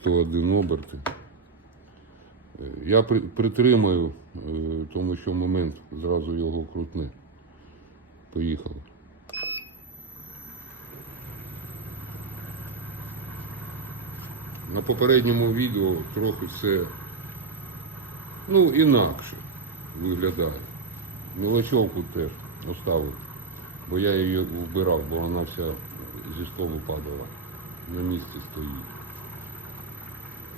101 оберти. Я при- притримаю, е, тому що момент зразу його крутне. Поїхали. На попередньому відео трохи все ну, інакше виглядає. Мілочовку теж оставив, бо я її вбирав, бо вона вся зі столу падала. На місці стоїть.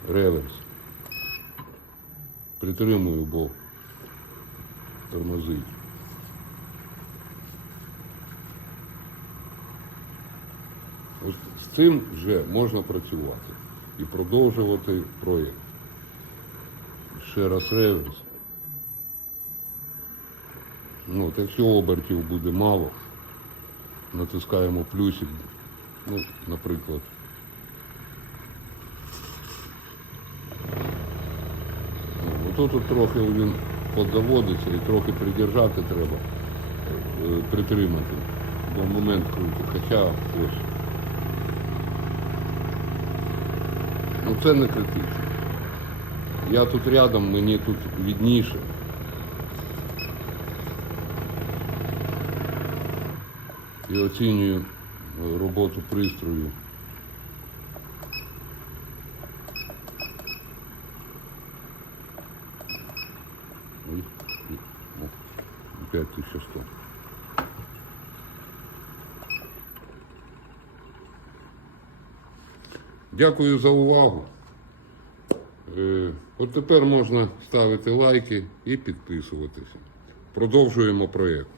Реверс. Притримую, бо тормозить. От з цим вже можна працювати і продовжувати проєкт. Ще раз реверс. Ну, якщо обертів буде мало, натискаємо плюсик, ну, наприклад. Ну, Тут трохи він подзаводиться і трохи придержати треба, е, притримати, бо момент крутить. Хоча ось. Ну це не критично. Я тут рядом, мені тут відніше. І оцінюю е, роботу пристрою. Ой, о, 5100. Дякую за увагу. Е, От тепер можна ставити лайки і підписуватися. Продовжуємо проєкт.